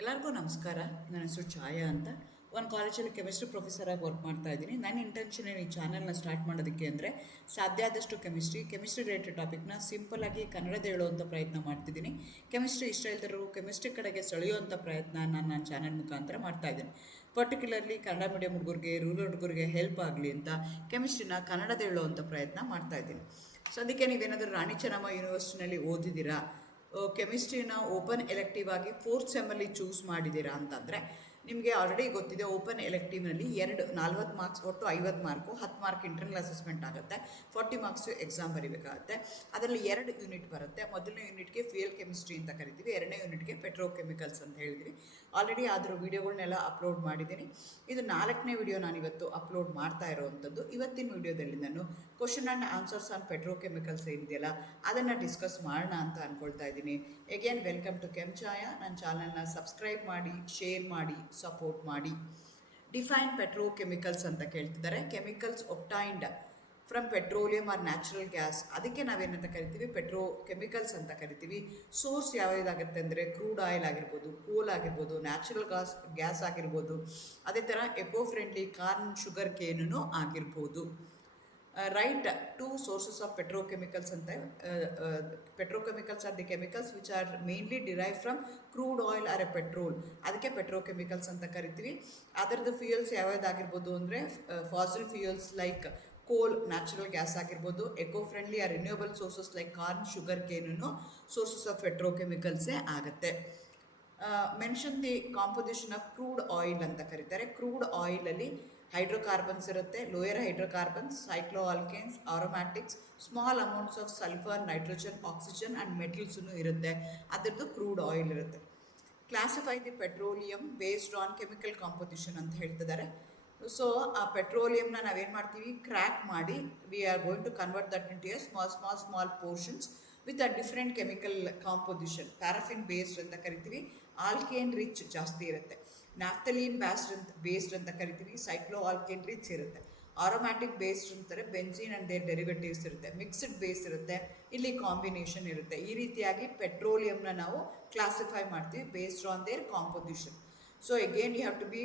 ಎಲ್ಲರಿಗೂ ನಮಸ್ಕಾರ. ನನ್ನ ಹೆಸರು ಛಾಯಾ ಅಂತ. ಒಂದು ಕಾಲೇಜಲ್ಲಿ ಕೆಮಿಸ್ಟ್ರಿ ಪ್ರೊಫೆಸರಾಗಿ ವರ್ಕ್ ಮಾಡ್ತಾ ಇದ್ದೀನಿ. ನನ್ನ ಇಂಟೆನ್ಷನ್ ಈ ಚಾನಲ್ನ ಸ್ಟಾರ್ಟ್ ಮಾಡೋದಕ್ಕೆ ಅಂದರೆ ಸಾಧ್ಯ ಆದಷ್ಟು ಕೆಮಿಸ್ಟ್ರಿ ರಿಲೇಟೆಡ್ ಟಾಪಿಕ್ನ ಸಿಂಪಲ್ಲಾಗಿ ಕನ್ನಡದ ಹೇಳುವಂಥ ಪ್ರಯತ್ನ ಮಾಡ್ತಿದ್ದೀನಿ. ಕೆಮಿಸ್ಟ್ರಿ ಇಷ್ಟ ಇಲ್ದಿರೋ ಕೆಮಿಸ್ಟ್ರಿ ಕಡೆಗೆ ಸೆಳೆಯುವಂಥ ಪ್ರಯತ್ನ ನಾನು ನನ್ನ ಚಾನಲ್ ಮುಖಾಂತರ ಮಾಡ್ತಾ ಇದ್ದೀನಿ. ಪರ್ಟಿಕ್ಯುಲರ್ಲಿ ಕನ್ನಡ ಮೀಡಿಯಂ ಹುಡುಗರಿಗೆ, ರೂರಲ್ ಹುಡುಗರಿಗೆ ಹೆಲ್ಪ್ ಆಗಲಿ ಅಂತ ಕೆಮಿಸ್ಟ್ರಿನ ಕನ್ನಡದ ಹೇಳುವಂಥ ಪ್ರಯತ್ನ ಮಾಡ್ತಾ ಇದ್ದೀನಿ. ಸದ್ಯಕ್ಕೆ ನೀವೇನಾದರೂ ರಾಣಿ ಚೆನ್ನಮ್ಮ ಯೂನಿವರ್ಸಿಟಿನಲ್ಲಿ ಓದಿದ್ದೀರಾ, ಕೆಮಿಸ್ಟ್ರಿನ ಓಪನ್ ಎಲೆಕ್ಟಿವ್ ಆಗಿ ಫೋರ್ತ್ ಸೆಮ್ಮಲ್ಲಿ ಚೂಸ್ ಮಾಡಿದ್ದೀರಾ ಅಂತಂದರೆ ನಿಮಗೆ ಆಲ್ರೆಡಿ ಗೊತ್ತಿದೆ. ಓಪನ್ ಎಲೆಕ್ಟಿವ್ನಲ್ಲಿ 40 ಮಾರ್ಕ್ಸ್, ಒಟ್ಟು 50 ಮಾರ್ಕು, 10 ಮಾರ್ಕ್ ಇಂಟರ್ನಲ್ ಅಸೆಸ್ಮೆಂಟ್ ಆಗುತ್ತೆ, 40 ಮಾರ್ಕ್ಸು ಎಕ್ಸಾಮ್ ಬರೀಬೇಕಾಗುತ್ತೆ. ಅದರಲ್ಲಿ 2 ಯೂನಿಟ್ ಬರುತ್ತೆ. ಮೊದಲನೇ ಯೂನಿಟ್ಗೆ ಫ್ಯೂಯಲ್ ಕೆಮಿಸ್ಟ್ರಿ ಅಂತ ಕರಿತೀವಿ, ಎರಡನೇ ಯೂನಿಟ್ಗೆ ಪೆಟ್ರೋಕೆಮಿಕಲ್ಸ್ ಅಂತ ಹೇಳಿದ್ವಿ. ಆಲ್ರೆಡಿ ಅದರ ವೀಡಿಯೋಗಳನ್ನೆಲ್ಲ ಅಪ್ಲೋಡ್ ಮಾಡಿದ್ದೀನಿ. ಇದು 4ನೇ ವಿಡಿಯೋ ನಾನು ಇವತ್ತು ಅಪ್ಲೋಡ್ ಮಾಡ್ತಾ ಇರೋವಂಥದ್ದು. ಇವತ್ತಿನ ವಿಡಿಯೋದಲ್ಲಿ ನಾನು question and answers on petrochemicals ಏನಿದೆಯಲ್ಲ ಅದನ್ನು ಡಿಸ್ಕಸ್ ಮಾಡೋಣ ಅಂತ ಅಂದ್ಕೊಳ್ತಾ ಇದ್ದೀನಿ. Again welcome to Kenchaya. ನನ್ನ ಚಾನಲ್ನ ಸಬ್ಸ್ಕ್ರೈಬ್ ಮಾಡಿ, ಶೇರ್ ಮಾಡಿ, ಸಪೋರ್ಟ್ ಮಾಡಿ. ಡಿಫೈನ್ ಪೆಟ್ರೋಕೆಮಿಕಲ್ಸ್ ಅಂತ ಕೇಳ್ತಿದ್ದಾರೆ. Chemicals obtained from petroleum or natural gas, ಅದಕ್ಕೆ ನಾವೇನಂತ ಕರಿತೀವಿ, ಪೆಟ್ರೋಕೆಮಿಕಲ್ಸ್ ಅಂತ ಕರಿತೀವಿ. ಸೋರ್ಸ್ ಯಾವುದಾಗುತ್ತೆ ಅಂದರೆ ಕ್ರೂಡ್ ಆಯಿಲ್ ಆಗಿರ್ಬೋದು, ಕೋಲ್ ಆಗಿರ್ಬೋದು, ನ್ಯಾಚುರಲ್ ಗ್ಯಾಸ್ ಆಗಿರ್ಬೋದು, ಅದೇ ಥರ ಎಕೋ ಫ್ರೆಂಡ್ಲಿ ಕಾರ್ನ್, ಶುಗರ್ ಕೇನೂ ಆಗಿರ್ಬೋದು. Write two sources of petrochemicals ಅಂತ. Petrochemicals are the chemicals which are mainly derive from crude oil or a petrol, ಅದಕ್ಕೆ ಪೆಟ್ರೋಕೆಮಿಕಲ್ಸ್ ಅಂತ ಕರಿತೀವಿ. ಅದರದ್ದು ಫ್ಯೂಯಲ್ಸ್ ಯಾವ್ಯಾವುದಾಗಿರ್ಬೋದು ಅಂದರೆ fossil fuels like coal, natural gas ಆಗಿರ್ಬೋದು. Eco friendly or renewable sources like corn, sugar ಕೇನೂ sources of ಪೆಟ್ರೋಕೆಮಿಕಲ್ಸೇ ಆಗುತ್ತೆ. Mention the composition of crude oil ಅಂತ ಕರೀತಾರೆ. ಕ್ರೂಡ್ ಆಯಿಲಲ್ಲಿ ಹೈಡ್ರೋಕಾರ್ಬನ್ಸ್ ಇರುತ್ತೆ, lower hydrocarbons, cyclo alkanes, aromatics, small amounts of sulphur, nitrogen, oxygen and ಮೆಟಲ್ಸೂ ಇರುತ್ತೆ. ಅದರದ್ದು ಕ್ರೂಡ್ ಆಯಿಲ್ ಇರುತ್ತೆ. Classify the petroleum based on chemical composition ಅಂತ ಹೇಳ್ತಿದ್ದಾರೆ. ಸೊ ಆ ಪೆಟ್ರೋಲಿಯಂನ ನಾವೇನು ಮಾಡ್ತೀವಿ, ಕ್ರ್ಯಾಕ್ ಮಾಡಿ we are going to convert that into a small portions with a different chemical composition. Paraffin based ಅಂತ ಕರಿತೀವಿ, ಆಲ್ಕೇನ್ ರಿಚ್ ಜಾಸ್ತಿ ಇರುತ್ತೆ. ನ್ಯಾಫ್ಥಲೀನ್ ಬೇಸ್ಡ್ ಅಂತ ಕರಿತೀವಿ, ಸೈಕ್ಲೋ ಆಲ್ಕೇನ್ ರಿಚ್ ಇರುತ್ತೆ. ಆರೋಮ್ಯಾಟಿಕ್ ಬೇಸ್ಡ್ ಅಂತಾರೆ, ಬೆಂಜೀನ್ ಆ್ಯಂಡ್ ದೇರ್ ಡೆರಿವೇಟಿವ್ಸ್ ಇರುತ್ತೆ. ಮಿಕ್ಸ್ಡ್ ಬೇಸ್ ಇರುತ್ತೆ, ಇಲ್ಲಿ ಕಾಂಬಿನೇಷನ್ ಇರುತ್ತೆ. ಈ ರೀತಿಯಾಗಿ ಪೆಟ್ರೋಲಿಯಂನ ನಾವು ಕ್ಲಾಸಿಫೈ ಮಾಡ್ತೀವಿ based on their composition. So again you have to be,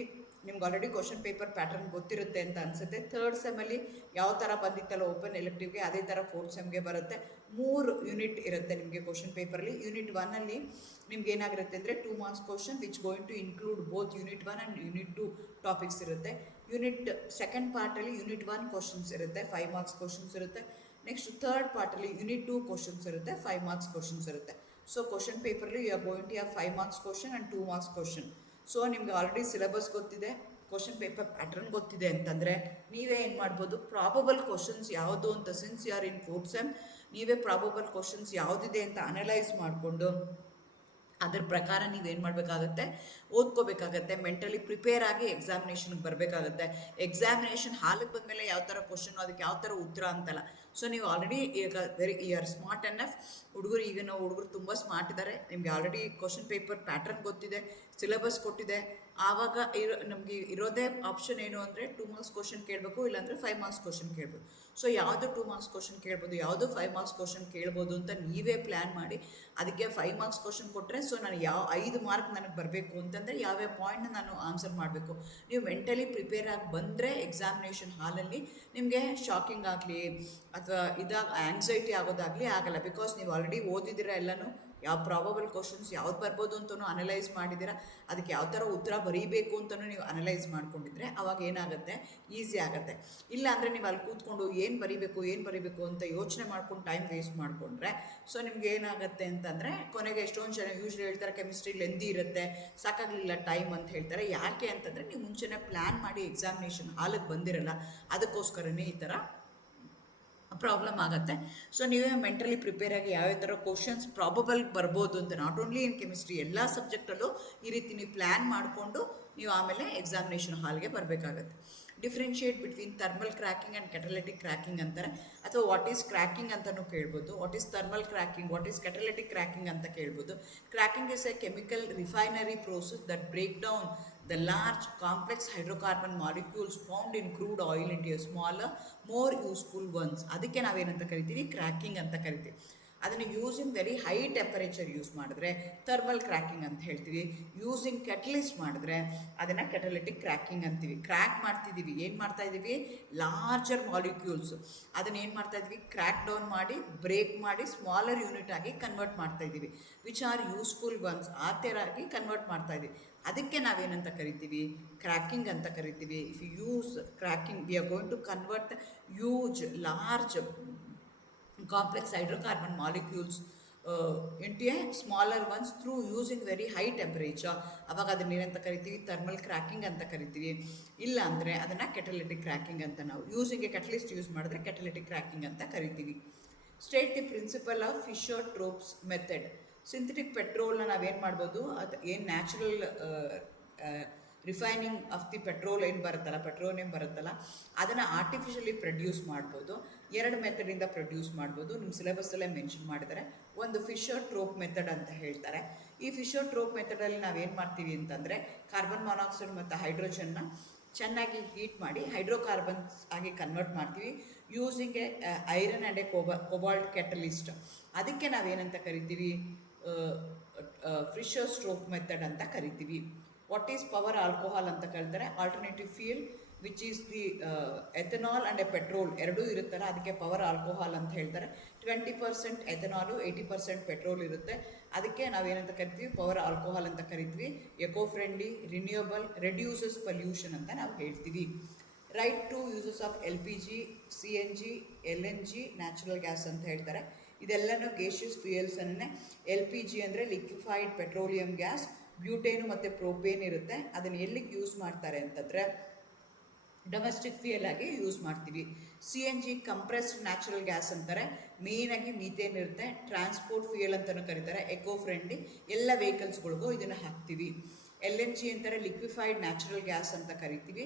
ನಿಮ್ಗೆ ಆಲ್ರೆಡಿ ಕ್ವಶನ್ ಪೇಪರ್ ಪ್ಯಾಟರ್ನ್ ಗೊತ್ತಿರುತ್ತೆ ಅಂತ ಅನಿಸುತ್ತೆ. ಥರ್ಡ್ ಸೆಮ್ಮಲ್ಲಿ ಯಾವ ಥರ ಬಂದಿತ್ತಲ್ಲ ಓಪನ್ ಎಲೆಕ್ಟಿವ್ಗೆ, ಅದೇ ಥರ ಫೋರ್ತ್ ಸೆಮ್ಗೆ ಬರುತ್ತೆ. 3 ಯೂನಿಟ್ ಇರುತ್ತೆ ನಿಮಗೆ ಕ್ವಶನ್ ಪೇಪರಲ್ಲಿ. ಯೂನಿಟ್ 1ಅಲ್ಲಿ ನಿಮ್ಗೆ ಏನಾಗಿರುತ್ತೆ ಅಂದರೆ 2 marks question which going to include both unit 1 and unit 2 topics ಇರುತ್ತೆ. ಯೂನಿಟ್ ಸೆಕೆಂಡ್ ಪಾರ್ಟಲ್ಲಿ ಯೂನಿಟ್ 1 ಕ್ವಶನ್ಸ್ ಇರುತ್ತೆ, 5 ಮಾರ್ಕ್ಸ್ ಕ್ವಶನ್ಸ್ ಇರುತ್ತೆ. ನೆಕ್ಸ್ಟ್ ಥರ್ಡ್ ಪಾರ್ಟಲ್ಲಿ ಯೂನಿಟ್ 2 ಕ್ವಶನ್ಸ್ ಇರುತ್ತೆ, 5 ಮಾರ್ಕ್ಸ್ ಕ್ವಶನ್ಸ್ ಇರುತ್ತೆ. ಸೊ ಕ್ವಶನ್ ಪೇಪರ್ಲಿ you are going to have 5 marks question and 2 marks question. So ನಿಮ್ಗೆ already syllabus ಗೊತ್ತಿದೆ, ಕ್ವಶನ್ ಪೇಪರ್ ಪ್ಯಾಟರ್ನ್ ಗೊತ್ತಿದೆ ಅಂತಂದರೆ ನೀವೇ ಏನು ಮಾಡ್ಬೋದು, ಪ್ರಾಬಬಲ್ ಕ್ವಶನ್ಸ್ ಯಾವುದು ಅಂತ, since you are in fourth sem, ನೀವೇ ಪ್ರಾಬಬಲ್ ಕ್ವಶನ್ಸ್ ಯಾವುದಿದೆ ಅಂತ ಅನಲೈಸ್ ಮಾಡಿಕೊಂಡು ಅದ್ರ ಪ್ರಕಾರ ನೀವೇನು ಮಾಡಬೇಕಾಗತ್ತೆ, ಓದ್ಕೋಬೇಕಾಗತ್ತೆ. ಮೆಂಟಲಿ ಪ್ರಿಪೇರ್ ಆಗಿ ಎಕ್ಸಾಮಿನೇಷನ್ಗೆ ಬರಬೇಕಾಗತ್ತೆ. ಎಕ್ಸಾಮಿನೇಷನ್ ಹಾಲಿಗೆ ಬಂದಮೇಲೆ ಯಾವ ಥರ ಕ್ವಶನು, ಅದಕ್ಕೆ ಯಾವ ಥರ ಉತ್ತರ ಅಂತಲ್ಲ. ಸೊ ನೀವು ಆಲ್ರೆಡಿ ಈಗ ಯು ಆರ್ ಸ್ಮಾರ್ಟ್ ಎನಫ್. ಈಗಿನ ಹುಡುಗರು ತುಂಬ ಸ್ಮಾರ್ಟ್ ಇದ್ದಾರೆ. ನಿಮಗೆ ಆಲ್ರೆಡಿ ಕ್ವಶನ್ ಪೇಪರ್ ಪ್ಯಾಟರ್ನ್ ಗೊತ್ತಿದೆ, ಸಿಲೆಬಸ್ ಕೊಟ್ಟಿದೆ. ಆವಾಗ ನಮಗೆ ಇರೋದೇ ಆಪ್ಷನ್ ಏನು ಅಂದರೆ 2 ಮಾರ್ಕ್ಸ್ ಕ್ವಶನ್ ಕೇಳಬೇಕು, ಇಲ್ಲಾಂದರೆ 5 ಮಾರ್ಕ್ಸ್ ಕ್ವಶನ್ ಕೇಳ್ಬೋದು. ಸೊ ಯಾವುದು 2 ಮಾರ್ಕ್ಸ್ ಕ್ವಶನ್ ಕೇಳ್ಬೋದು, ಯಾವುದು 5 ಮಾರ್ಕ್ಸ್ ಕ್ವಶನ್ ಕೇಳ್ಬೋದು ಅಂತ ನೀವೇ ಪ್ಲ್ಯಾನ್ ಮಾಡಿ ಅದಕ್ಕೆ 5 ಮಾರ್ಕ್ಸ್ ಕ್ವಶನ್ ಕೊಟ್ಟರೆ, ಸೊ ನಾನು 5 ಮಾರ್ಕ್ ನನಗೆ ಬರಬೇಕು ಅಂತಂದರೆ ಯಾವ್ಯಾವ ಪಾಯಿಂಟ್ನ ನಾನು ಆನ್ಸರ್ ಮಾಡಬೇಕು. ನೀವು ಮೆಂಟಲಿ ಪ್ರಿಪೇರ್ ಆಗಿ ಬಂದರೆ ಎಕ್ಸಾಮಿನೇಷನ್ ಹಾಲಲ್ಲಿ ನಿಮಗೆ ಶಾಕಿಂಗ್ ಆಗಲಿ ಅಥವಾ ಆ್ಯಂಗ್ಸೈಟಿ ಆಗೋದಾಗಲಿ ಆಗಲ್ಲ. ಬಿಕಾಸ್ ನೀವು ಆಲ್ರೆಡಿ ಓದಿದ್ದೀರಾ ಎಲ್ಲನೂ, ಯಾವ ಪ್ರಾಬಬಲ್ ಕ್ವಶನ್ಸ್ ಯಾವ್ದು ಬರ್ಬೋದು ಅಂತಲೂ ಅನಲೈಸ್ ಮಾಡಿದ್ದೀರಾ, ಅದಕ್ಕೆ ಯಾವ ಥರ ಉತ್ತರ ಬರೀಬೇಕು ಅಂತಲೂ ನೀವು ಅನಲೈಸ್ ಮಾಡ್ಕೊಂಡಿದ್ರೆ ಅವಾಗ ಏನಾಗುತ್ತೆ, ಈಸಿ ಆಗುತ್ತೆ. ಇಲ್ಲ ಅಂದರೆ ನೀವು ಅಲ್ಲಿ ಕೂತ್ಕೊಂಡು ಏನು ಬರೀಬೇಕು ಅಂತ ಯೋಚನೆ ಮಾಡ್ಕೊಂಡು ಟೈಮ್ ವೇಸ್ಟ್ ಮಾಡಿಕೊಂಡ್ರೆ, ಸೊ ನಿಮ್ಗೆ ಏನಾಗುತ್ತೆ ಅಂತಂದರೆ ಕೊನೆಗೆ ಎಷ್ಟೊಂದು ಜನ ಯೂಶ್ವಲಿ ಹೇಳ್ತಾರೆ ಕೆಮಿಸ್ಟ್ರಿ ಲೆಂದಿ ಇರುತ್ತೆ, ಸಾಕಾಗಲಿಲ್ಲ ಟೈಮ್ ಅಂತ ಹೇಳ್ತಾರೆ. ಯಾಕೆ ಅಂತಂದರೆ ನೀವು ಮುಂಚೆನೇ ಪ್ಲ್ಯಾನ್ ಮಾಡಿ ಎಕ್ಸಾಮಿನೇಷನ್ ಹಾಲಿಗೆ ಬಂದಿರಲ್ಲ, ಅದಕ್ಕೋಸ್ಕರನೇ ಈ ಥರ ಪ್ರಾಬ್ಲಮ್ ಆಗುತ್ತೆ. ಸೊ ನೀವೇ ಮೆಂಟಲಿ ಪ್ರಿಪೇರ್ ಆಗಿ ಯಾವ್ಯಾವ ಥರ ಕ್ವಶನ್ಸ್ ಪ್ರಾಬಬಲ್ ಬರ್ಬೋದು ಅಂತ, ನಾಟ್ ಓನ್ಲಿ ಇನ್ ಕೆಮಿಸ್ಟ್ರಿ, ಎಲ್ಲ ಸಬ್ಜೆಕ್ಟಲ್ಲೂ ಈ ರೀತಿ ನೀವು ಪ್ಲ್ಯಾನ್ ಮಾಡಿಕೊಂಡು ನೀವು ಆಮೇಲೆ ಎಕ್ಸಾಮಿನೇಷನ್ ಹಾಲ್ಗೆ ಬರಬೇಕಾಗತ್ತೆ. Differentiate between thermal cracking and catalytic cracking ಅಂತಾರೆ, ಅಥವಾ ವಾಟ್ ಈಸ್ ಕ್ರ್ಯಾಕಿಂಗ್ ಅಂತಲೂ ಕೇಳ್ಬೋದು. What is thermal cracking, what is catalytic cracking ಅಂತ ಕೇಳ್ಬೋದು. Cracking is a chemical refinery process that break down the large complex hydrocarbon molecules found in crude oil into a smaller more useful ones. ಅದಕ್ಕೆ ನಾವೇನಂತ ಕರಿತೀವಿ, cracking ಅಂತ ಕರಿತೀವಿ. ಅದನ್ನು using very high temperature use ಮಾಡಿದ್ರೆ thermal cracking ಅಂತ ಹೇಳ್ತೀವಿ. Using catalyst ಮಾಡಿದ್ರೆ ಅದನ್ನು ಕೆಟಲಿಟಿಕ್ ಕ್ರ್ಯಾಕಿಂಗ್ ಅಂತೀವಿ. ಕ್ರ್ಯಾಕ್ ಮಾಡ್ತಿದ್ದೀವಿ, ಏನು ಮಾಡ್ತಾ ಇದ್ದೀವಿ, ಲಾರ್ಜರ್ ಮಾಲಿಕ್ಯೂಲ್ಸ್ ಅದನ್ನು ಏನು ಮಾಡ್ತಾ ಇದ್ದೀವಿ, ಕ್ರ್ಯಾಕ್ ಡೌನ್ ಮಾಡಿ ಬ್ರೇಕ್ ಮಾಡಿ ಸ್ಮಾಲರ್ ಯೂನಿಟ್ ಆಗಿ ಕನ್ವರ್ಟ್ ಮಾಡ್ತಾ ಇದ್ದೀವಿ, ವಿಚ್ ಆರ್ ಯೂಸ್ಫುಲ್ ಒನ್ಸ್ ಆ ಥರ ಆಗಿ ಕನ್ವರ್ಟ್ ಮಾಡ್ತಾ ಇದ್ದೀವಿ. ಅದಕ್ಕೆ ನಾವೇನಂತ ಕರಿತೀವಿ, ಕ್ರ್ಯಾಕಿಂಗ್ ಅಂತ ಕರಿತೀವಿ. If you use cracking, we are going to convert huge, large, complex hydrocarbon molecules into a smaller ones through using very high temperature. ಅವಾಗ ಅದನ್ನ ಏನಂತ ಕರಿತೀವಿ, ಥರ್ಮಲ್ ಕ್ರ್ಯಾಕಿಂಗ್ ಅಂತ ಕರಿತೀವಿ. ಇಲ್ಲ ಅಂದರೆ ಅದನ್ನು ಕೆಟಲಿಟಿಕ್ ಕ್ರ್ಯಾಕಿಂಗ್ ಅಂತ, ನಾವು ಯೂಸಿಂಗ್ ಎ ಕೆಟಲಿಸ್ಟ್ ಯೂಸ್ ಮಾಡಿದ್ರೆ ಕೆಟಲಿಟಿಕ್ ಕ್ರ್ಯಾಕಿಂಗ್ ಅಂತ ಕರಿತೀವಿ. State the principle of Fischer Tropsch method. Synthetic ಪೆಟ್ರೋಲ್ನ ನಾವೇನು ಮಾಡ್ಬೋದು, ಅದು ಏನು natural refining of the petrol ಏನು ಬರುತ್ತಲ್ಲ, ಪೆಟ್ರೋಲಿಯಂ ಬರುತ್ತಲ್ಲ, ಅದನ್ನು ಆರ್ಟಿಫಿಷಿಯಲಿ ಪ್ರೊಡ್ಯೂಸ್ ಮಾಡ್ಬೋದು. 2 ಮೆಥಡಿಂದ ಪ್ರೊಡ್ಯೂಸ್ ಮಾಡ್ಬೋದು. ನಿಮ್ಮ ಸಿಲೆಬಸ್ಸಲ್ಲೇ ಮೆನ್ಷನ್ ಮಾಡಿದ್ದಾರೆ. ಒಂದು ಫಿಶರ್-ಟ್ರೋಪ್ ಮೆಥಡ್ ಅಂತ ಹೇಳ್ತಾರೆ. ಈ ಫಿಶರ್-ಟ್ರೋಪ್ ಮೆಥಡಲ್ಲಿ ನಾವೇನು ಮಾಡ್ತೀವಿ ಅಂತಂದರೆ, ಕಾರ್ಬನ್ ಮಾನಾಕ್ಸೈಡ್ ಮತ್ತು ಹೈಡ್ರೋಜನ್ನ ಚೆನ್ನಾಗಿ ಹೀಟ್ ಮಾಡಿ ಹೈಡ್ರೋಕಾರ್ಬನ್ಸ್ ಆಗಿ ಕನ್ವರ್ಟ್ ಮಾಡ್ತೀವಿ using A iron and A cobalt catalyst. ಅದಕ್ಕೆ ನಾವೇನಂತ ಕರಿತೀವಿ, ಫಿಶರ್-ಟ್ರೋಪ್ ಮೆಥಡ್ ಅಂತ ಕರಿತೀವಿ. ವಾಟ್ ಈಸ್ ಪವರ್ ಆಲ್ಕೋಹಾಲ್ ಅಂತ ಕರೀತಾರೆ. Alternative fuel which is the ethanol and A petrol ಎರಡೂ ಇರುತ್ತಲ್ಲ, ಅದಕ್ಕೆ ಪವರ್ ಆಲ್ಕೋಹಾಲ್ ಅಂತ ಹೇಳ್ತಾರೆ. 20% ಎಥನಾಲು, 80% ಪೆಟ್ರೋಲ್ ಇರುತ್ತೆ. ಅದಕ್ಕೆ ನಾವೇನಂತ ಕರಿತೀವಿ, ಪವರ್ ಆಲ್ಕೋಹಾಲ್ ಅಂತ ಕರಿತೀವಿ. Eco friendly, renewable, reduces pollution ಅಂತ ನಾವು ಹೇಳ್ತೀವಿ. Write two uses of LPG, CNG, LNG, natural gas ಅಂತ ಹೇಳ್ತಾರೆ. ಇದೆಲ್ಲನೂ ಗೇಷಿಯಸ್ ಫ್ಯೂಯಲ್ಸನ್ನೇ. LPG ಅಂದರೆ ಲಿಕ್ವಿಫೈಡ್ ಪೆಟ್ರೋಲಿಯಂ ಗ್ಯಾಸ್, ಬ್ಯೂಟೇನು ಮತ್ತು ಪ್ರೋಪೇನ್ ಇರುತ್ತೆ. ಅದನ್ನು ಎಲ್ಲಿಗೆ ಯೂಸ್ ಮಾಡ್ತಾರೆ ಅಂತಂದರೆ ಡೊಮೆಸ್ಟಿಕ್ ಫ್ಯೂಯಲ್ ಆಗಿ ಯೂಸ್ ಮಾಡ್ತೀವಿ. CNG ಕಂಪ್ರೆಸ್ಡ್ ನ್ಯಾಚುರಲ್ ಗ್ಯಾಸ್ ಅಂತಾರೆ. ಮೇಯ್ನಾಗಿ ಮೀಥೇನ್ ಇರುತ್ತೆ. ಟ್ರಾನ್ಸ್ಪೋರ್ಟ್ ಫ್ಯೂಯಲ್ ಅಂತಲೂ ಕರೀತಾರೆ. ಎಕೋ ಫ್ರೆಂಡ್ಲಿ, ಎಲ್ಲ ವೆಹಿಕಲ್ಸ್ಗಳಿಗೂ ಇದನ್ನು ಹಾಕ್ತೀವಿ. LNG ಅಂತಾರೆ ಲಿಕ್ವಿಫೈಡ್ ನ್ಯಾಚುರಲ್ ಗ್ಯಾಸ್ ಅಂತ ಕರಿತೀವಿ.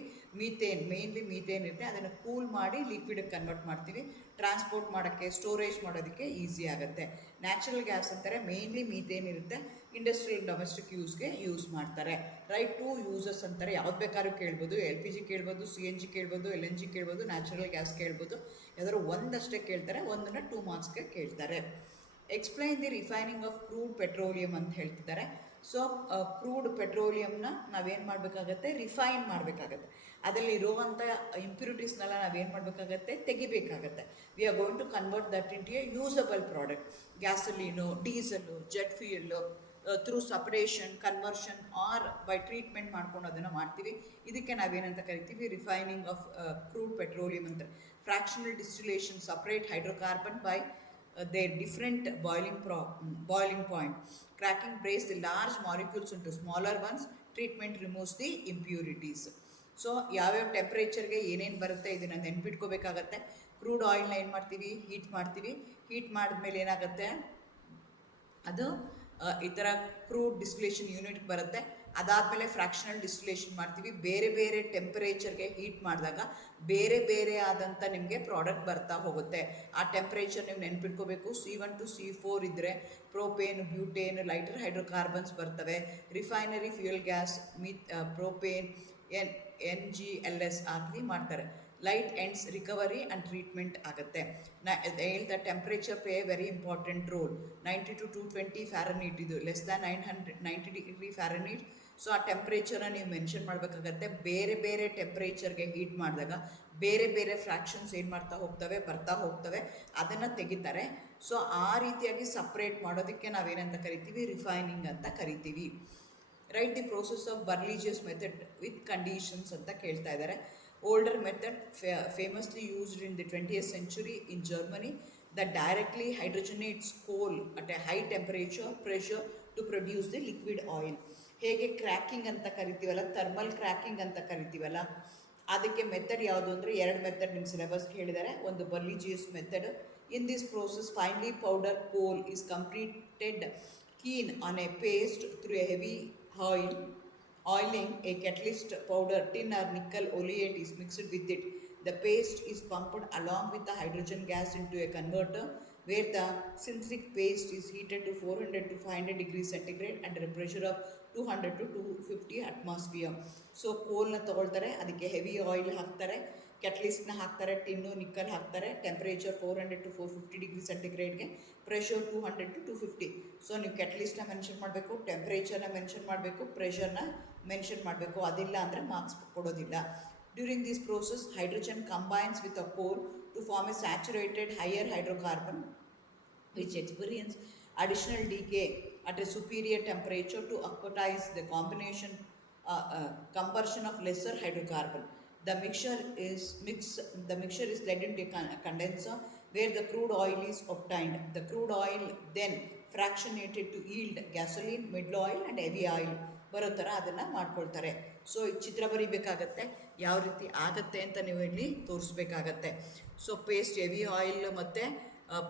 ಮೇಯ್ನ್ಲಿ ಮೀಥೇನ್ ಇರುತ್ತೆ. ಅದನ್ನು ಕೂಲ್ ಮಾಡಿ ಲಿಕ್ವಿಡ್ಗೆ ಕನ್ವರ್ಟ್ ಮಾಡ್ತೀವಿ. ಟ್ರಾನ್ಸ್ಪೋರ್ಟ್ ಮಾಡೋಕ್ಕೆ, ಸ್ಟೋರೇಜ್ ಮಾಡೋದಕ್ಕೆ ಈಸಿ ಆಗುತ್ತೆ. ನ್ಯಾಚುರಲ್ ಗ್ಯಾಸ್ ಅಂತಾರೆ, ಮೇಯ್ನ್ಲಿ ಮೀಥೇನ್ ಇರುತ್ತೆ. ಇಂಡಸ್ಟ್ರಿಯಲ್ ಡೊಮೆಸ್ಟಿಕ್ ಯೂಸ್ಗೆ ಯೂಸ್ ಮಾಡ್ತಾರೆ. ರೈಟ್ ಟು ಯೂಸಸ್ ಅಂತಾರೆ. ಯಾವ್ದು ಬೇಕಾದ್ರೂ ಕೇಳ್ಬೋದು. LPG ಕೇಳ್ಬೋದು, CNG ಕೇಳ್ಬೋದು, LNG ಕೇಳ್ಬೋದು, ನ್ಯಾಚುರಲ್ ಗ್ಯಾಸ್ ಕೇಳ್ಬೋದು. ಯಾವ್ದಾದ್ರು ಒಂದಷ್ಟೇ ಕೇಳ್ತಾರೆ, ಒಂದನ್ನು 2 ಮಾರ್ಕ್ಸ್ಗೆ ಕೇಳ್ತಾರೆ. Explain the refining of crude petroleum ಅಂತ ಹೇಳ್ತಿದ್ದಾರೆ. ಸೊ ಕ್ರೂಡ್ ಪೆಟ್ರೋಲಿಯಂನ ನಾವೇನು ಮಾಡಬೇಕಾಗತ್ತೆ, ರಿಫೈನ್ ಮಾಡಬೇಕಾಗತ್ತೆ. ಅದರಲ್ಲಿ ಇರುವಂಥ ಇಂಪ್ಯೂರಿಟೀಸ್ನೆಲ್ಲ ನಾವೇನು ಮಾಡಬೇಕಾಗತ್ತೆ, ತೆಗಿಬೇಕಾಗತ್ತೆ. We are going to convert that into a usable product. Gasoline, diesel, jet fuel through separation, conversion or by treatment ಮಾಡ್ಕೊಂಡು ಅದನ್ನು ಮಾಡ್ತೀವಿ. ಇದಕ್ಕೆ ನಾವೇನಂತ ಕರಿತೀವಿ, ರಿಫೈನಿಂಗ್ ಆಫ್ ಕ್ರೂಡ್ ಪೆಟ್ರೋಲಿಯಂ ಅಂತ. Fractional distillation, separate hydrocarbon by their different boiling point. Cracking breaks the large molecules into smaller ones. Treatment removes the impurities. So ಯಾವ್ಯಾವ ಟೆಂಪ್ರೇಚರ್ಗೆ ಏನೇನು ಬರುತ್ತೆ ಇದನ್ನು ನೆನ್ಪಿಟ್ಕೋಬೇಕಾಗತ್ತೆ. ಕ್ರೂಡ್ ಆಯಿಲ್ನ ಏನು ಮಾಡ್ತೀವಿ, ಹೀಟ್ ಮಾಡ್ತೀವಿ. ಹೀಟ್ ಮಾಡಿದ್ಮೇಲೆ ಏನಾಗುತ್ತೆ, ಅದು ಈ ಥರ ಕ್ರೂಡ್ ಡಿಸ್ಟಿಲೇಷನ್ ಯೂನಿಟ್ಗೆ ಬರುತ್ತೆ. ಅದಾದಮೇಲೆ ಫ್ರಾಕ್ಷನಲ್ ಡಿಸ್ಟಿಲೇಷನ್ ಮಾಡ್ತೀವಿ. ಬೇರೆ ಬೇರೆ ಟೆಂಪರೇಚರ್ಗೆ ಹೀಟ್ ಮಾಡಿದಾಗ ಬೇರೆ ಬೇರೆ ಆದಂಥ ನಿಮಗೆ ಪ್ರಾಡಕ್ಟ್ ಬರ್ತಾ ಹೋಗುತ್ತೆ. ಆ ಟೆಂಪ್ರೇಚರ್ ನೀವು ನೆನ್ಪಿಟ್ಕೋಬೇಕು. C1 to C4 ಇದ್ದರೆ ಪ್ರೋಪೇನ್, ಬ್ಯೂಟೇನ್, ಲೈಟರ್ ಹೈಡ್ರೋಕಾರ್ಬನ್ಸ್ ಬರ್ತವೆ. Refinery fuel gas, propane, NGLS ಹಾಕಿ ಮಾಡ್ತಾರೆ. Light ends recovery and treatment ಆಗುತ್ತೆ. ಹೇಳ್ದ temperature play very important role. 90 to 220 Fahrenheit, ಇದು less than 90 degree Fahrenheit. So ಆ ಟೆಂಪ್ರೇಚರ್ನ ನೀವು ಮೆನ್ಷನ್ ಮಾಡಬೇಕಾಗತ್ತೆ. ಬೇರೆ ಬೇರೆ ಟೆಂಪ್ರೇಚರ್ಗೆ ಹೀಟ್ ಮಾಡಿದಾಗ ಬೇರೆ ಬೇರೆ ಫ್ರ್ಯಾಕ್ಷನ್ಸ್ ಏನು ಮಾಡ್ತಾ ಹೋಗ್ತವೆ, ಬರ್ತಾ ಹೋಗ್ತವೆ, ಅದನ್ನು ತೆಗಿತಾರೆ. ಸೊ ಆ ರೀತಿಯಾಗಿ ಸಪ್ರೇಟ್ ಮಾಡೋದಕ್ಕೆ ನಾವೇನಂತ ಕರಿತೀವಿ, ರಿಫೈನಿಂಗ್ ಅಂತ ಕರಿತೀವಿ. Write the process of Bergius method with conditions ಅಂತ ಕೇಳ್ತಾ ಇದ್ದಾರೆ. Older method famously used in the 20th century in Germany that directly hydrogenates coal at a high temperature pressure to produce the liquid oil. ಹೇಗೆ cracking ಅಂತ ಕರಿತೀವಲ್ಲ, thermal cracking ಅಂತ ಕರಿತೀವಲ್ಲ, ಅದಕ್ಕೆ method ಯಾವುದು ಅಂದರೆ 2 ಮೆಥಡ್ ನಿಮ್ಮ ಸಿಲೆಬಸ್ಗೆ ಹೇಳಿದ್ದಾರೆ. ಒಂದು Bergius method. In this process finely powder coal is completed keen on a paste through a heavy oiling. A catalyst powder tin or nickel oleate is mixed with it. The paste is pumped along with the hydrogen gas into a converter where the synthetic paste is heated to 400 to 500 degrees centigrade under a pressure of 200 to 250 atmosphere. So ಕೋಲ್ನ ತೊಗೊಳ್ತಾರೆ, ಅದಕ್ಕೆ heavy oil ಹಾಕ್ತಾರೆ, ಕೆಟ್ಲಿಸ್ಟ್ನ ಹಾಕ್ತಾರೆ, tin nickel ಹಾಕ್ತಾರೆ. Temperature 400 to 450 degree ಸೆಂಟಿಗ್ರೇಡ್ಗೆ, pressure 200 to 250. So ನೀವು ಕೆಟ್ಲಿಸ್ಟ್ನ ಮೆನ್ಷನ್ ಮಾಡಬೇಕು, ಟೆಂಪ್ರೇಚರ್ನ ಮೆನ್ಷನ್ ಮಾಡಬೇಕು, ಪ್ರೆಷರ್ನ ಮೆನ್ಷನ್ ಮಾಡಬೇಕು. ಅದಿಲ್ಲ ಅಂದರೆ ಮಾರ್ಕ್ಸ್ ಕೊಡೋದಿಲ್ಲ. During this process hydrogen combines with a coal to form a saturated higher hydrocarbon which experience additional decay at a superior temperature to aquatize the combustion of lesser hydrocarbon. The mixture is led into a condenser where the crude oil is obtained. The crude oil then fractionated to yield gasoline, middle oil and heavy oil ಬರೋ ಥರ ಅದನ್ನು ಮಾಡ್ಕೊಳ್ತಾರೆ. So ಈ ಚಿತ್ರ ಬರೀಬೇಕಾಗತ್ತೆ, ಯಾವ ರೀತಿ ಆಗತ್ತೆ ಅಂತ ನೀವು ಇಲ್ಲಿ ತೋರಿಸ್ಬೇಕಾಗತ್ತೆ. ಸೊ ಪೇಸ್ಟ್ ಹೆವಿ ಆಯಿಲ್ ಮತ್ತು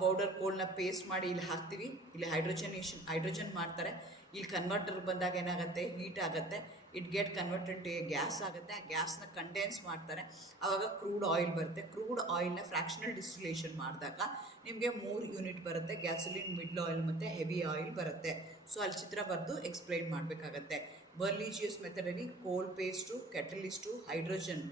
ಪೌಡರ್ ಕೋಲ್ನ ಪೇಸ್ಟ್ ಮಾಡಿ ಇಲ್ಲಿ ಹಾಕ್ತೀವಿ. ಇಲ್ಲಿ ಹೈಡ್ರೋಜನ್ ಮಾಡ್ತಾರೆ. ಇಲ್ಲಿ ಕನ್ವರ್ಟರ್ ಬಂದಾಗ ಏನಾಗುತ್ತೆ, ಹೀಟ್ ಆಗುತ್ತೆ, it get converted to a gas ಆಗುತ್ತೆ. ಆ ಗ್ಯಾಸ್ನ ಕಂಡೆನ್ಸ್ ಮಾಡ್ತಾರೆ, ಆವಾಗ ಕ್ರೂಡ್ ಆಯಿಲ್ ಬರುತ್ತೆ. ಕ್ರೂಡ್ ಆಯಿಲ್ನ ಫ್ರ್ಯಾಕ್ಷನಲ್ ಡಿಸ್ಟಿಲೇಷನ್ ಮಾಡಿದಾಗ ನಿಮಗೆ 3 ಯೂನಿಟ್ ಬರುತ್ತೆ, ಗ್ಯಾಸೋಲಿನ್, ಮಿಡ್ಲ್ ಆಯಿಲ್ ಮತ್ತು ಹೆವಿ ಆಯಿಲ್ ಬರುತ್ತೆ. ಸೊ ಅಲ್ಲಿ ಚಿತ್ರ ಬರೆದು ಎಕ್ಸ್ಪ್ಲೈನ್ ಮಾಡಬೇಕಾಗತ್ತೆ. ಬರ್ಲಿಜಿಯಸ್ ಮೆಥಡಲ್ಲಿ coal paste, catalyst, hydrogen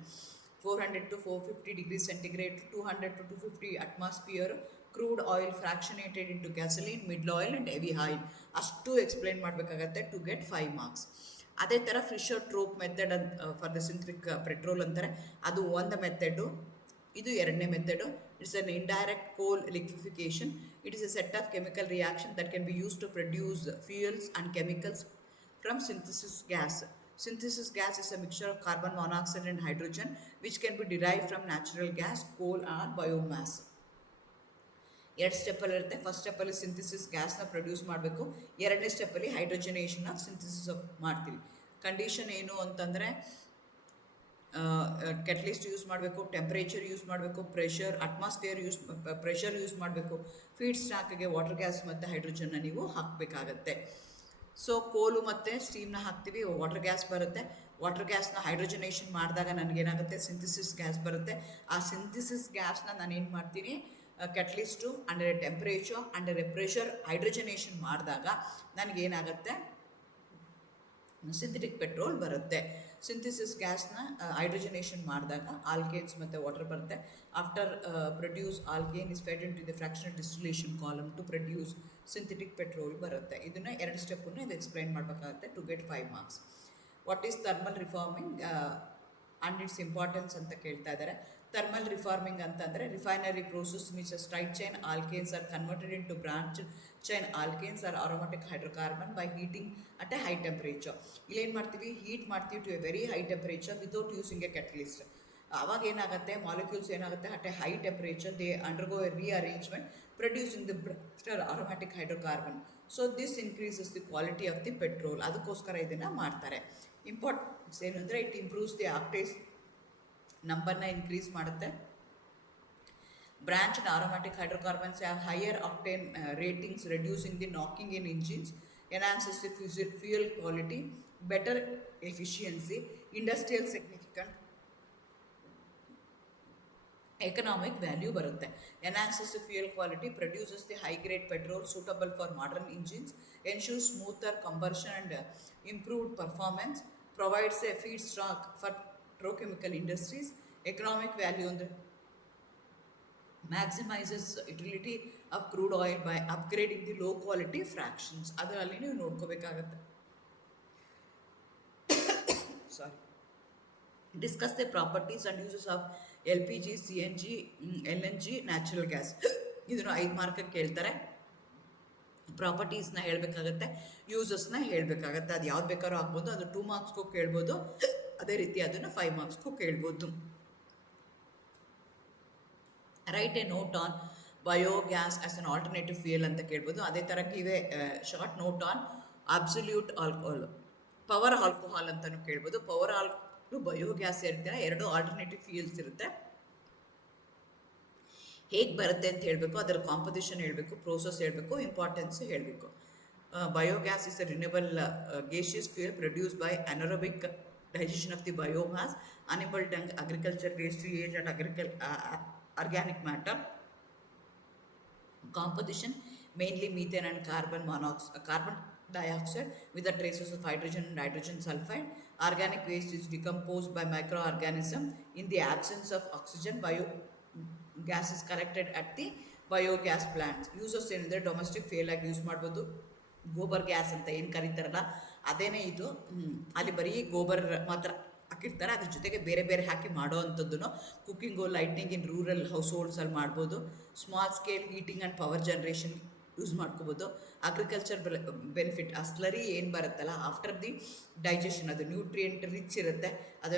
400 to 450 degree centigrade, 200 to 250 atmosphere, crude oil fractionated into gasoline, middle oil and heavy oil, ಅಷ್ಟು ಎಕ್ಸ್ಪ್ಲೈನ್ ಮಾಡಬೇಕಾಗತ್ತೆ ಟು ಗೆಟ್ 5 ಮಾರ್ಕ್ಸ್. ಅದೇ ಥರ Fischer Tropsch method for the synthetic petrol ಅಂತಾರೆ, ಅದು ಒಂದು method. ಇದು ಎರಡನೇ method. It's an indirect coal liquefaction. It is a set of chemical reaction that can be use to produce fuels and chemicals from synthesis gas. Synthesis gas is a mixture of carbon monoxide and hydrogen which can be derived from natural gas, coal or biomass. ಎರಡು ಸ್ಟೆಪ್ಪಲ್ಲಿ ಇರುತ್ತೆ. First ಸ್ಟೆಪ್ಪಲ್ಲಿ synthesis ಗ್ಯಾಸ್ನ produce ಮಾಡಬೇಕು, ಎರಡನೇ ಸ್ಟೆಪ್ಪಲ್ಲಿ ಹೈಡ್ರೋಜನೇಷನ್ of synthesis ಮಾಡ್ತೀವಿ. Condition ಏನು ಅಂತಂದರೆ catalyst use ಮಾಡಬೇಕು, temperature use ಮಾಡಬೇಕು, pressure use ಮಾಡಬೇಕು. ಫೀಡ್ ಸ್ಟಾಕ್ಗೆ ವಾಟರ್ ಗ್ಯಾಸ್ ಮತ್ತು ಹೈಡ್ರೋಜನ್ನ ನೀವು ಹಾಕಬೇಕಾಗತ್ತೆ. ಸೊ ಕೋಲು ಮತ್ತು ಸ್ಟೀಮ್ನ ಹಾಕ್ತೀವಿ, ವಾಟರ್ ಗ್ಯಾಸ್ ಬರುತ್ತೆ. ವಾಟರ್ ಗ್ಯಾಸ್ನ ಹೈಡ್ರೋಜನೇಷನ್ ಮಾಡಿದಾಗ ನನಗೇನಾಗುತ್ತೆ, ಸಿಂಥಸಿಸ್ ಗ್ಯಾಸ್ ಬರುತ್ತೆ. ಆ ಸಿಂಥಸಿಸ್ ಗ್ಯಾಸ್ನ ನಾನು ಏನು ಮಾಡ್ತೀನಿ, catalyst under a temperature under a pressure hydrogenation ಮಾಡಿದಾಗ ನನಗೇನಾಗುತ್ತೆ, ಸಿಂಥೆಟಿಕ್ ಪೆಟ್ರೋಲ್ ಬರುತ್ತೆ. ಸಿಂಥಸಿಸ್ ಗ್ಯಾಸ್ನ ಹೈಡ್ರೋಜನೇಷನ್ ಮಾಡಿದಾಗ ಆಲ್ಕೇನ್ಸ್ ಮತ್ತು ವಾಟರ್ ಬರುತ್ತೆ. After produce alkane is fed in to the fractional distillation column to produce synthetic petrol ಬರುತ್ತೆ. ಇದನ್ನು ಎರಡು ಸ್ಟೆಪ್ಪನ್ನು ಇದು ಎಕ್ಸ್ಪ್ಲೈನ್ ಮಾಡಬೇಕಾಗುತ್ತೆ to get 5 marks. What is thermal reforming and its importance ಅಂತ ಕೇಳ್ತಾ ಇದ್ದಾರೆ. ಥರ್ಮಲ್ ರಿಫಾರ್ಮಿಂಗ್ ಅಂತಂದರೆ refinery process which straight chain alkanes R converted into branch chain alkanes or aromatic hydrocarbon by heating at a high temperature. ಇಲ್ಲೇನು ಮಾಡ್ತೀವಿ, heat ಮಾಡ್ತೀವಿ to a very high temperature without using a catalyst. ಆವಾಗ ಏನಾಗುತ್ತೆ, molecules ಏನಾಗುತ್ತೆ, at a high temperature they undergo a rearrangement producing the aromatic hydrocarbon. So this increases the quality of the petrol. ಅದಕ್ಕೋಸ್ಕರ ಇದನ್ನು ಮಾಡ್ತಾರೆ. Importance ಏನು ಅಂದರೆ it improves the ಆಕ್ಟೇಸ್ ನಂಬರ್ನ increase ಮಾಡುತ್ತೆ. Branch and aromatic hydrocarbons have higher octane ratings, reducing the knocking in engines, enhances the fuel quality, better efficiency, industrial significant, economic value ಬರುತ್ತೆ. enhances the fuel quality, produces the high grade petrol suitable for modern engines, ensures smoother combustion and improved performance, provides a feedstock for petrochemical industries, economic value on the maximizes utility of crude oil by upgrading the low quality fractions. ಅದರಲ್ಲಿ ನೀವು ನೋಡ್ಕೋಬೇಕಾಗತ್ತೆ. Sorry. Discuss the properties and uses of LPG, CNG, LNG, natural gas. ಇದನ್ನು 5 ಮಾರ್ಕಿಗೆ ಕೇಳ್ತಾರೆ. ಪ್ರಾಪರ್ಟೀಸ್ನ ಹೇಳಬೇಕಾಗತ್ತೆ, ಯೂಸಸ್ನ ಹೇಳಬೇಕಾಗತ್ತೆ. ಅದು ಯಾವ್ದು ಬೇಕಾದ್ರೂ ಆಗ್ಬೋದು. ಅದು 2 ಮಾರ್ಕ್ಸ್ಗೂ ಕೇಳ್ಬೋದು, ಅದೇ ರೀತಿ ಅದನ್ನು 5 ಮಾರ್ಕ್ಸ್ಗೂ ಕೇಳ್ಬೋದು. Right A note on biogas as an alternative fuel ಅಂತ ಕೇಳ್ಬೋದು. ಅದೇ ಥರ ಇವೆ short note on absolute alcohol, power alcohol ಅಂತಲೂ ಕೇಳ್ಬೋದು. ಪವರ್ ಬಯೋಗ್ಯಾಸ್ ಇರ್ತಾರೆ, 2 ಆಲ್ಟರ್ನೇಟಿವ್ ಫ್ಯೂಯಲ್ಸ್ ಇರುತ್ತೆ. ಹೇಗೆ ಬರುತ್ತೆ ಅಂತ ಹೇಳಬೇಕು, ಅದರ ಕಾಂಪೋಸಿಷನ್ ಹೇಳಬೇಕು, ಪ್ರೋಸೆಸ್ ಹೇಳಬೇಕು, ಇಂಪಾರ್ಟೆನ್ಸ್ ಹೇಳಬೇಕು. Biogas is a renewable gaseous fuel produced by anaerobic digestion of the biomass, animal dung, agriculture waste, sewage and organic matter. Composition mainly methane and carbon dioxide with the traces of hydrogen and hydrogen sulfide. Organic waste is decomposed by microorganism. In the absence of oxygen, gas is collected at the biogas plants. Uses ಏನಿದೆ domestic fail ಆಗಿ use ಮಾಡ್ಬೋದು. Gobar gas ಅಂತ ಏನು ಕರೀತಾರಲ್ಲ ಅದೇನೇ ಇದು. ಅಲ್ಲಿ ಬರೀ ಗೋಬರ್ ಮಾತ್ರ ಹಾಕಿರ್ತಾರೆ, ಅದ್ರ ಜೊತೆಗೆ ಬೇರೆ ಬೇರೆ ಹಾಕಿ ಮಾಡೋ ಅಂಥದ್ದು. Cooking, lightning in rural house ಹೋಲ್ಡ್ಸಲ್ಲಿ ಮಾಡ್ಬೋದು. Small scale heating and power generation use ಮಾಡ್ಕೋಬೋದು. ಅಗ್ರಿಕಲ್ಚರ್ ಬೆನಿಫಿಟ್, ಆ ಸ್ಲರಿ ಏನು ಬರುತ್ತಲ್ಲ ಆಫ್ಟರ್ ದಿ ಡೈಜೆಷನ್ ಅದು ನ್ಯೂಟ್ರಿಯೆಂಟ್ ರಿಚ್ ಇರುತ್ತೆ, ಅದೇ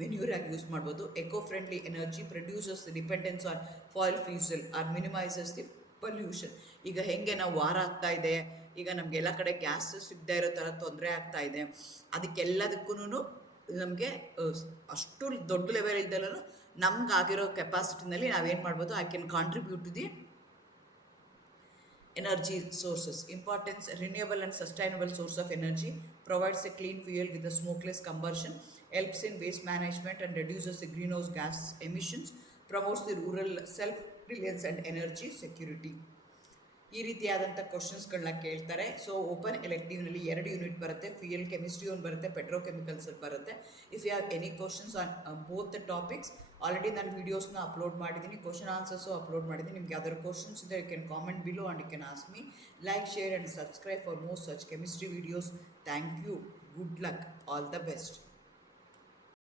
ಮೆನ್ಯೂರಾಗಿ ಯೂಸ್ ಮಾಡ್ಬೋದು. Eco friendly energy produces dependence on fossil ಫ್ಯೂಸಲ್ ಆರ್ ಮಿನಿಮೈಸಸ್ ದಿ ಪೊಲ್ಯೂಷನ್. ಈಗ ಹೆಂಗೆ ನಾವು ವಾರ ಆಗ್ತಾ ಇದೆ, ಈಗ ನಮಗೆಲ್ಲ ಕಡೆ ಗ್ಯಾಸ್ ಸಿಗದೇ ಇರೋ ಥರ ತೊಂದರೆ ಆಗ್ತಾ ಇದೆ, ಅದಕ್ಕೆಲ್ಲದಕ್ಕೂ ನಮಗೆ ಅಷ್ಟು ದೊಡ್ಡ ಲೆವೆಲ್ ಇದ್ದಲ್ಲೂ ನಮ್ಗಾಗಿರೋ ಕೆಪಾಸಿಟಿನಲ್ಲಿ ನಾವೇನು ಮಾಡ್ಬೋದು, I can contribute to the energy sources. Importance, renewable and sustainable source of energy, provides a clean fuel with a smokeless combustion, helps in waste management and reduces the greenhouse gas emissions, promotes the rural self-reliance and energy security. ಈ ರೀತಿಯಾದಂಥ ಕ್ವಶನ್ಸ್ಗಳನ್ನ ಕೇಳ್ತಾರೆ. So open ಎಲೆಕ್ಟಿವ್ನಲ್ಲಿ 2 unit ಬರುತ್ತೆ, fuel chemistry ಒಂದು ಬರುತ್ತೆ, petrochemicals ಬರುತ್ತೆ. If you have any questions on both the topics, already ನಾನು ವೀಡಿಯೋಸ್ನ ಅಪ್ಲೋಡ್ ಮಾಡಿದ್ದೀನಿ, ಕ್ವಶನ್ ಆನ್ಸರ್ಸು ಅಪ್ಲೋಡ್ ಮಾಡಿದ್ದೀನಿ. ನಿಮ್ಗೆ ಯಾವ್ದಾದ್ರು ಕ್ವಶನ್ಸ್ ಇದೆ, you can comment below and you can ask me. Like, share and subscribe for more such chemistry videos. Thank you, good luck, all the best.